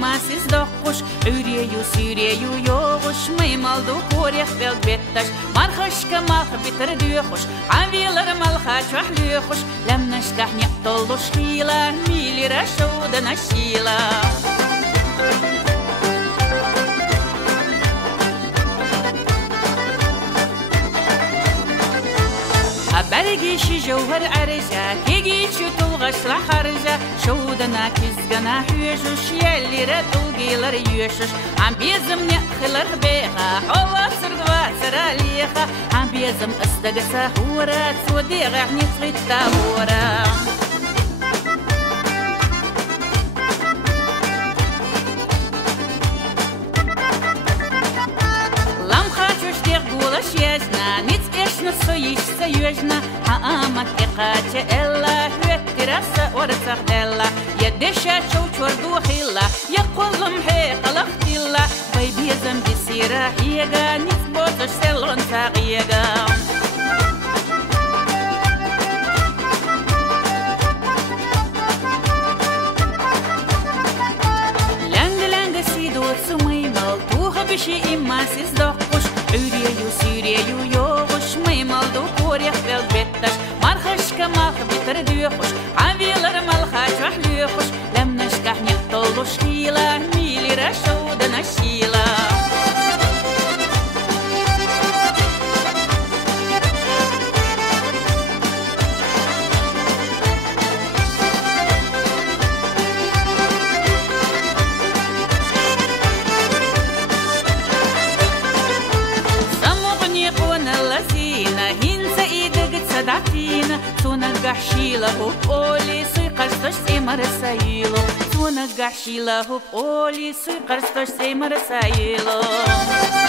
imasiz dokuş Üreyu süreyu yoğuş Maymaldu koryak bel bettaş Marhaşka malha bitir düyokuş Avilar malha çuhlüyokuş Lem naşkah nyaqtollu şkila Milira şovda naşila برگیشی جوهر عرجا کیگیچو تلغش لحرجا شودنا کزگنا حیوشش یلی را تلگیلر یوشش هم بیزم نخلر بیخا حالا سردوا سرالیخا هم بیزم استگسا حورات سودیغ نیسوی تاورا Соишься южно, а макекаче элла, хвекираса орцахделла, я деша чучурду хилла, я колом хекалахтилла, байбизам бисира хига, ниц ботош селон сагига. Ланга сидот сумаймал, туха биши имасис дохуш, üreyu süreyu yoğuş Maymaldu koryak bel bettaş Marhaşka malha bitir düyokuş Avilar malha çuhlüyokuş Lem naşkah nyaqtollu şkila Milira şovda naşila Гашила хуп оли суй карстош семар саило Туна гашила хуп оли суй карстош семар саило